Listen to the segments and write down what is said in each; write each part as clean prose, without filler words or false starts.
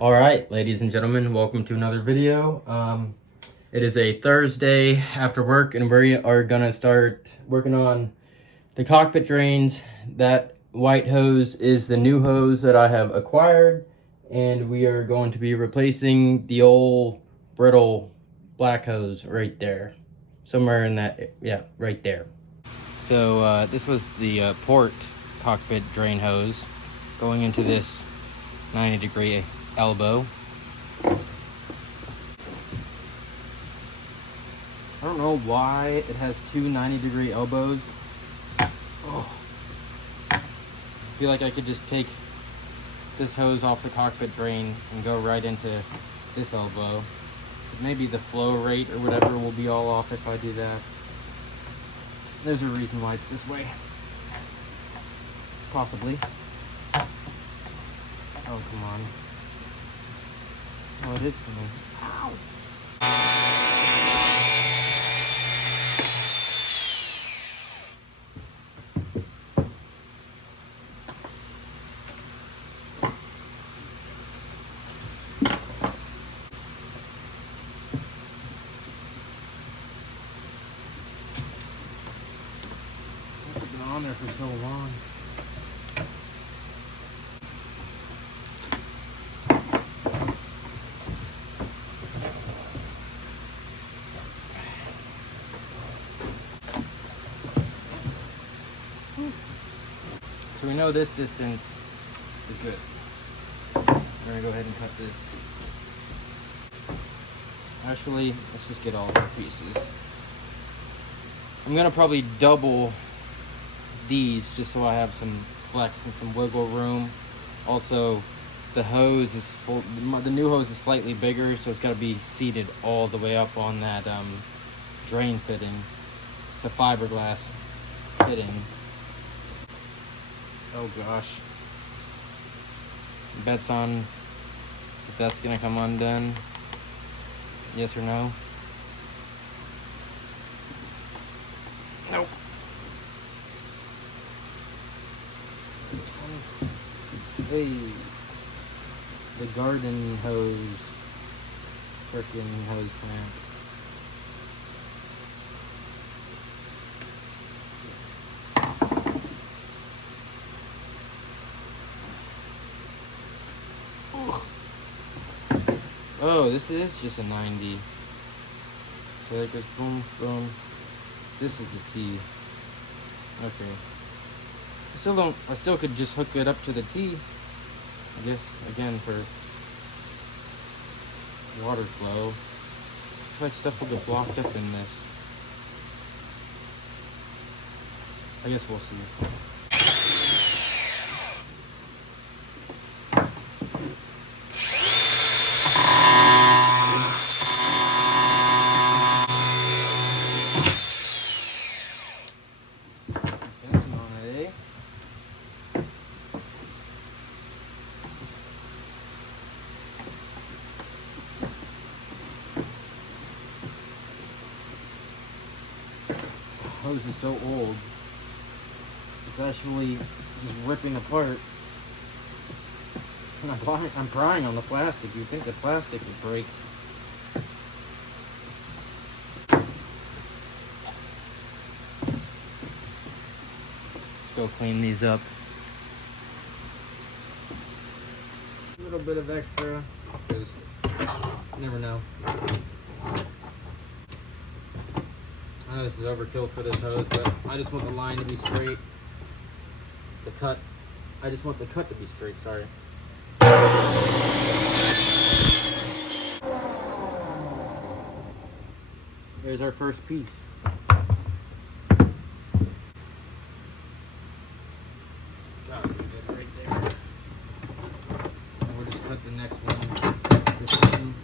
All right, ladies and gentlemen, welcome to another video. It is a Thursday after work, and we are gonna start working on the cockpit drains. That white hose is the new hose that I have acquired, and we are going to be replacing the old brittle black hose right there. Somewhere in that, yeah, right there. So this was the port cockpit drain hose going into this 90-degree elbow. I don't know why it has two 90-degree elbows. Oh. I feel like I could just take this hose off the cockpit drain and go right into this elbow. Maybe the flow rate or whatever will be all off if I do that. There's a reason why it's this way. Possibly. Oh, come on. Oh, it is coming. Ow! It's been on there for so long. So we know this distance is good. We're gonna go ahead and cut this. Actually, let's just get all of our pieces. I'm gonna probably double these just so I have some flex and some wiggle room. Also, the hose is the new hose is slightly bigger, so it's got to be seated all the way up on that drain fitting. It's a fiberglass fitting. Oh gosh. Bets on if that's gonna come undone. Yes or no? Nope. Hey, the garden hose, freaking hose clamp. Oh, this is just a 90. So it goes boom, boom. This is a T. Okay. I still could just hook it up to the T. I guess, again, for water flow. I feel like stuff will get blocked up in this. I guess we'll see. Hose is so old, it's actually just ripping apart. And I'm prying on the plastic. You'd think the plastic would break. Let's go clean these up. A little bit of extra, because you never know. I know this is overkill for this hose, but I just want the line to be straight. I just want the cut to be straight, sorry. There's our first piece. It's gotta be good right there. And we'll just cut the next one. This one.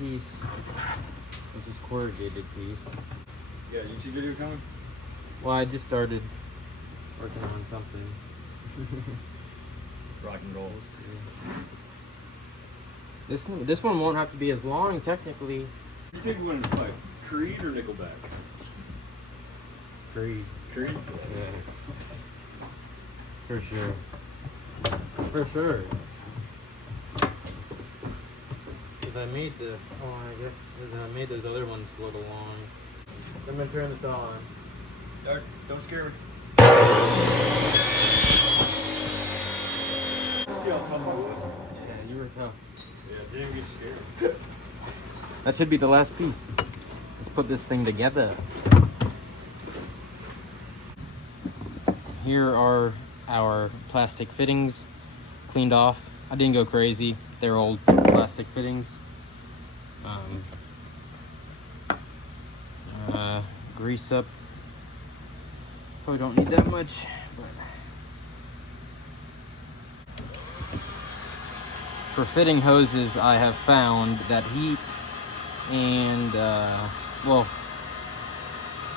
piece is this corrugated piece. You got a YouTube video coming? Well, I just started working on something. Rock and rolls. This one won't have to be as long, technically. You think we're gonna fight Creed or Nickelback? Creed. Creed? Yeah. For sure. For sure. Because I made I made those other ones a little long. I'm gonna turn this on. Don't scare me. See how tough I was? Yeah, you were tough. Yeah, didn't get scared. That should be the last piece. Let's put this thing together. Here are our plastic fittings cleaned off. I didn't go crazy. They're old plastic fittings. Grease up. Probably don't need that much, but for fitting hoses, I have found that heat and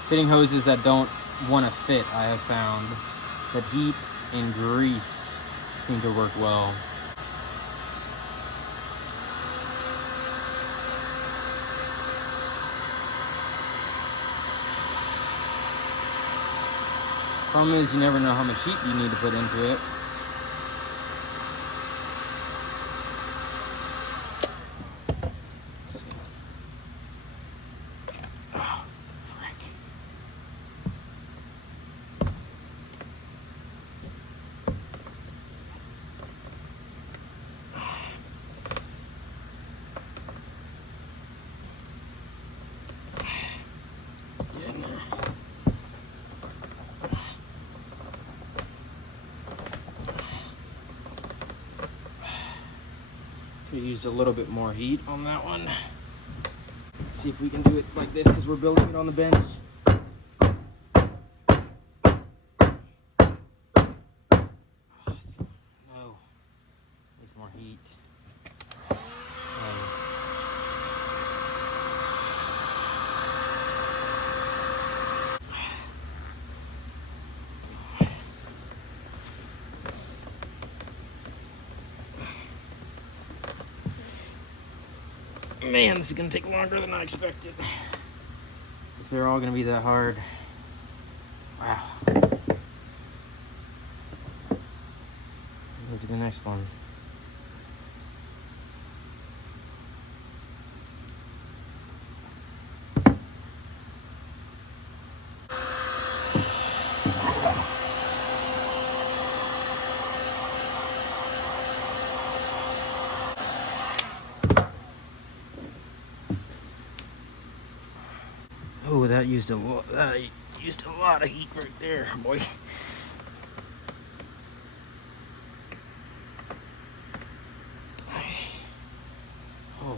fitting hoses that don't want to fit, I have found that heat and grease seem to work well. Problem is, you never know how much heat you need to put into it. Oh, frick. Get in there. We used a little bit more heat on that one. Let's see if we can do it like this because we're building it on the bench. No, needs more heat. Man, this is gonna take longer than I expected. If they're all gonna be that hard. Wow. Move to the next one. Oh, that used a lot of heat right there, boy. Oh,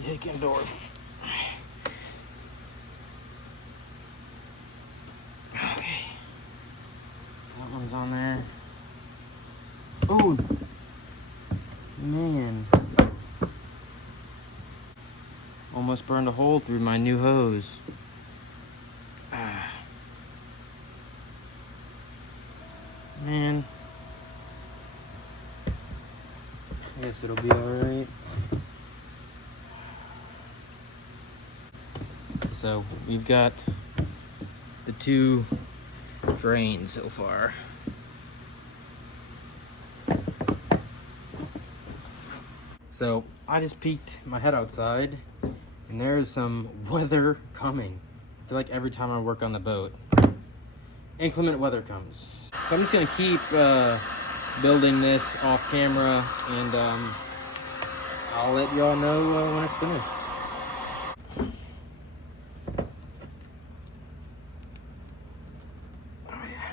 Hickendorf. Okay, that one's on there. Oh, man. Almost burned a hole through my new hose. Man. I guess it'll be alright. So we've got the two drains so far. So I just peeked my head outside and there's some weather coming. I feel like every time I work on the boat, inclement weather comes. So I'm just gonna keep building this off camera and I'll let y'all know when it's finished. Oh yeah.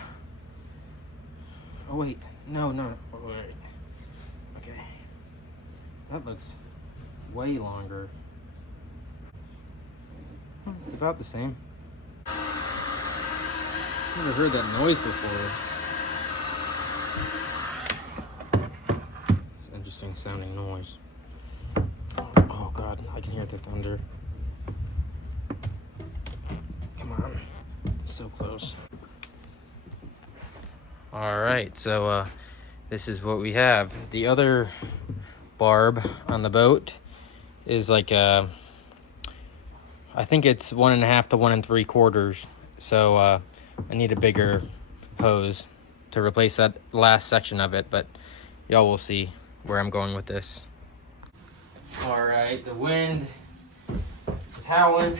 Oh wait, no, wait. Okay. That looks way longer. It's about the same. Never heard that noise before. It's an interesting sounding noise. I can hear the thunder. Come on. It's so close. All right, so this is what we have. The other barb on the boat is like I think it's 1.5 to 1 3/4. So I need a bigger hose to replace that last section of it, but y'all will see where I'm going with this. All right, the wind is howling.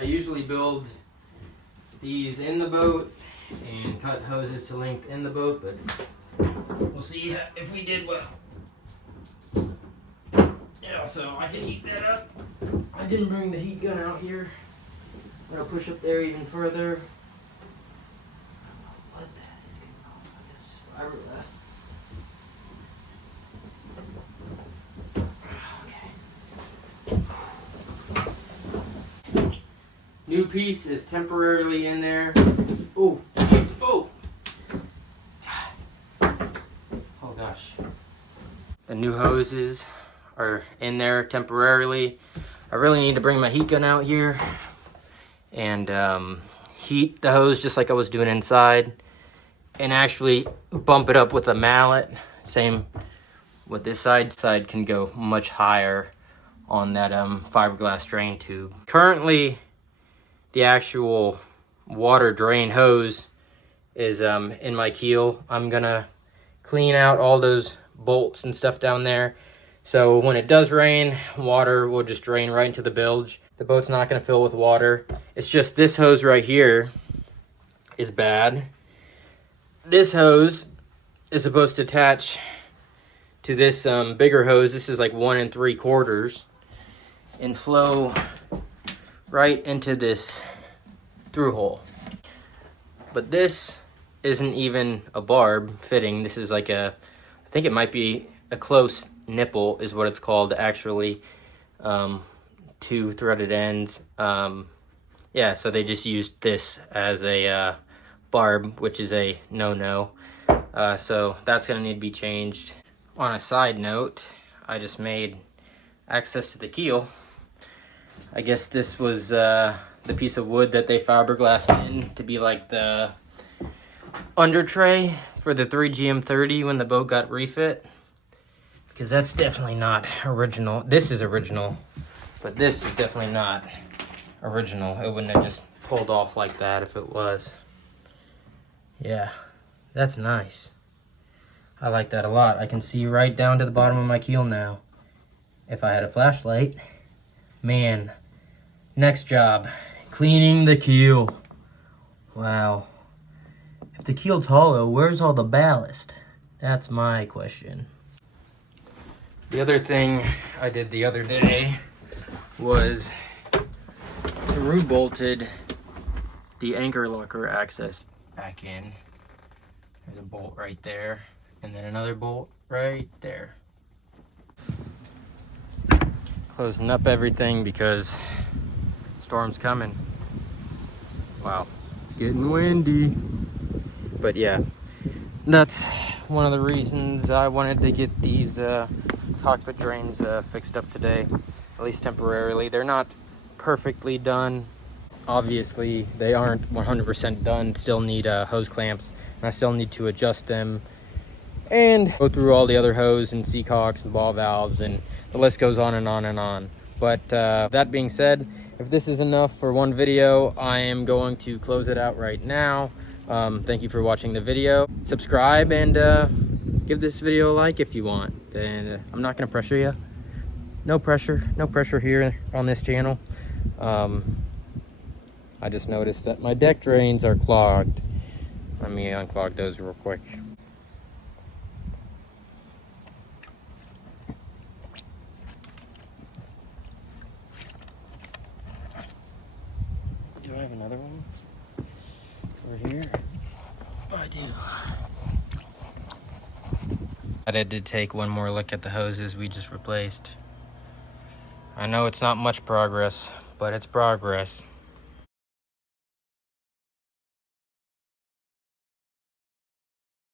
I usually build these in the boat and cut hoses to length in the boat, but we'll see if we did well. Yeah, so I can heat that up. I didn't bring the heat gun out here. I'm gonna push up there even further. What that is getting off? I guess just fiberglass. Okay. New piece is temporarily in there. Oh, oh, oh gosh. The new hoses are in there temporarily. I really need to bring my heat gun out here and heat the hose just like I was doing inside, and actually bump it up with a mallet. Same with this side. Side can go much higher on that fiberglass drain tube. Currently, the actual water drain hose is in my keel. I'm gonna clean out all those bolts and stuff down there, so when it does rain, water will just drain right into the bilge. The boat's not gonna fill with water. It's just this hose right here is bad. This hose is supposed to attach to this bigger hose. This is like 1 3/4 and flow right into this through hole. But this isn't even a barb fitting. This is like I think it might be a close nipple is what it's called actually. 2 threaded ends. Yeah, so they just used this as a barb, which is a no-no. So that's gonna need to be changed. On a side note, I just made access to the keel. I guess this was the piece of wood that they fiberglassed in to be like the under tray for the 3GM30 when the boat got refit. Because that's definitely not original. This is original, but this is definitely not original. It wouldn't have just pulled off like that if it was. Yeah, that's nice. I like that a lot. I can see right down to the bottom of my keel now. If I had a flashlight. Man, next job, cleaning the keel. Wow. If the keel's hollow, where's all the ballast? That's my question. The other thing I did the other day was to root bolted the anchor locker access back in. There's a bolt right there, and then another bolt right there. Closing up everything because storm's coming. Wow, it's getting windy. But yeah, that's one of the reasons I wanted to get these cockpit drains fixed up today, at least temporarily. They're not perfectly done. Obviously, they aren't 100% done. Still need hose clamps, and I still need to adjust them and go through all the other hose and seacocks and ball valves, and the list goes on and on and on. But that being said, if this is enough for one video, I am going to close it out right now. Thank you for watching the video. Subscribe and give this video a like if you want. And I'm not gonna pressure you. No pressure here on this channel. I just noticed that my deck drains are clogged. Let me unclog those real quick. Do I have another one over here? I do. I had to take one more look at the hoses we just replaced. I know it's not much progress, but it's progress.